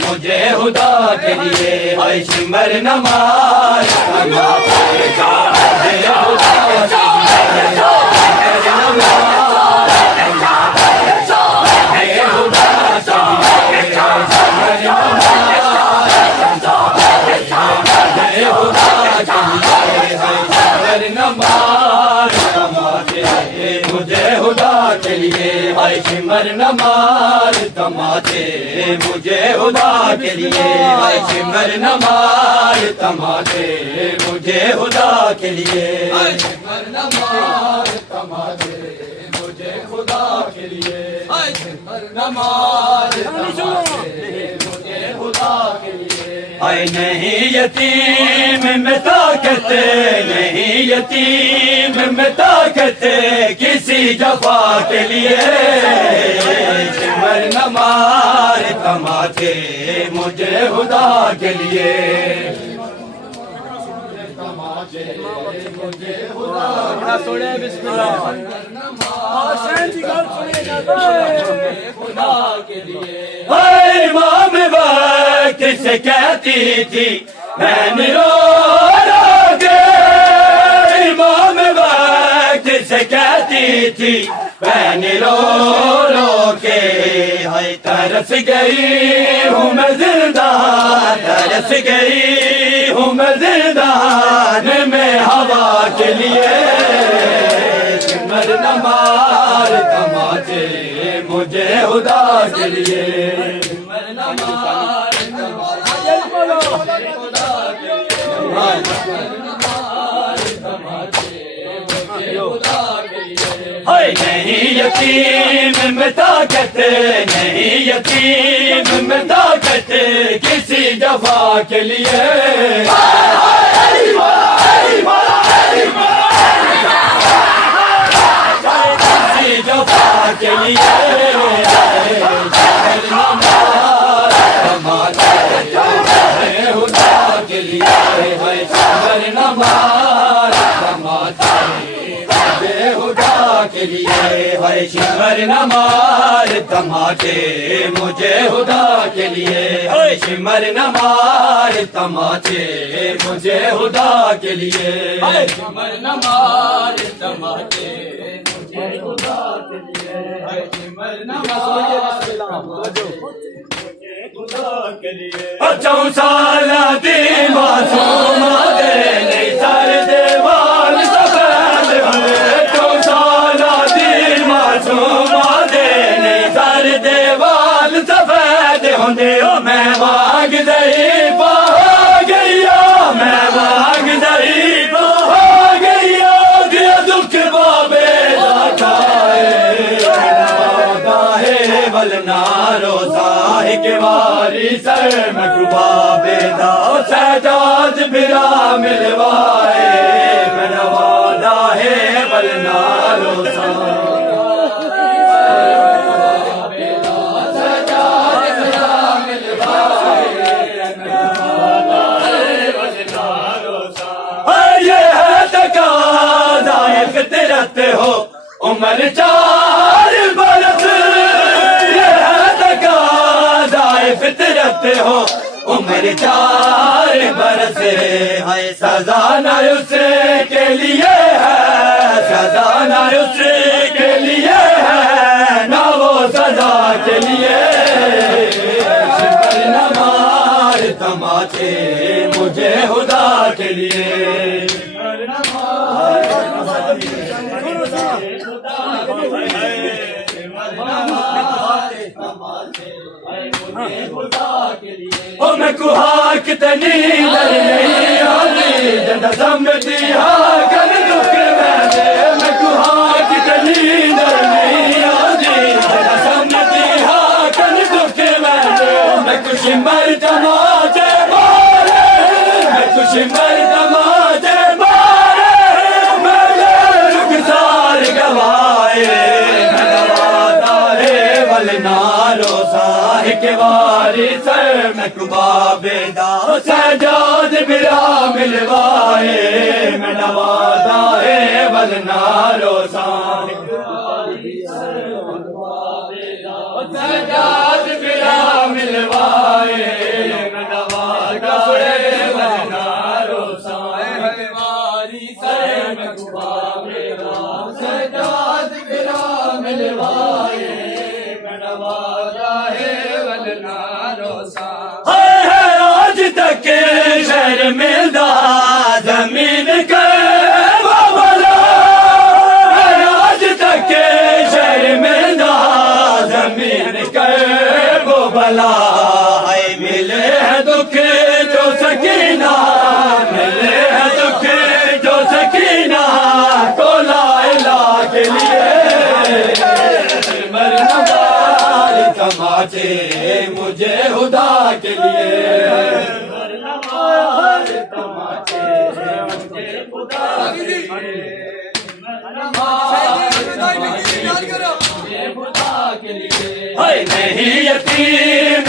مجھے خدا کے لیے ہے شمر نماز مجھے خدا کے لیے ہے شمر نماز تماچے مجھے خدا کے لیے ہے شمر نماز تماچے مجھے خدا کے لیے ہے شمر نماز تماچے مجھے خدا کے لیے ہے شمر نماز تماچے مجھے خدا کے لیے اے نہیں یتیم میں طاقت نہیں یتیم میں طاقت کسی جفا کے لیے شمر نماز تماچے مجھے خدا کے لیے مجھے خدا کے لیے امام وقت سے کہتی تھی میں نے رو کے امام وقت سے کہتی تھی میں نے رو کے ہائے ترس گئی ہوں میں زندان ترس گئی ہوں میں زندان میں ہوا کے لیے شمر نماز تماچے مجھے خدا کے لیے شمر نماز تماچے خدا کے لیے نہیں یتیم میں طاقت نہیں یتیم میں طاقت کسی جفا کے لیے کسی جفا کے لیے خدا کے لیے شمر نماز کے لیے ہے شمر نماز تماچے مجھے خدا کے لیے ہے شمر نماز تماچے مجھے خدا کے لیے ہے شمر نماز تماچے مجھے خدا کے لیے ہے شمر نماز خدا کے لیے 4 سال دی معصوم دے نہیں سر دیوال سفید ہوئے 4 سال دی معصوم دے نہیں سر دیوال سفید ہوندے میں واگ ضعیف ہو گیا میں واگ ضعیف ہو گیا دیا دکھ بابے ولنا روزہ کے واری سر میں بابے دا سجاد برا ملوائے میرا وعدہ ہے ولنا روزہ یہ ہے تقاضا فطرت ہو عمر 4 برس فطرت ہو عمر 4 برس ہے سزا نہ اس کے لیے ہے سزا نہ اس کے لیے ہے نہ وہ سزا کے لیے شمر نماز تماچے مجھے خدا کے لیے شمر نماز میں کوہاک تنی در نہیں آلی جنہ سمتی کر دکھ میں دے میں کوہاک تنی در نہیں آلی جنہ سمتی کر دکھ میں دے میں کچھ مر تماچے مارے میں کچھ مر تماچے مارے میں رخسار گوائے میں گواتا ہے ولنارو ساہ کے واری سر میں کبابے دا سجاد برا ملوائے میں نوازا ہے ولنارو ساہ سجاد برا ملوائے ہے آج تک شہر ملدا زمین کر وہ بلا ہے آج تک شہر ملدا زمین کر وہ بلا ہے ملے ہے دکھ جو سکینہ ملے ہے دکھ جو سکینہ کو لا الہ کے لیے تماچے مجھے خدا کے لیے تماچے مجھے خدا کے لیے نہیں یتیم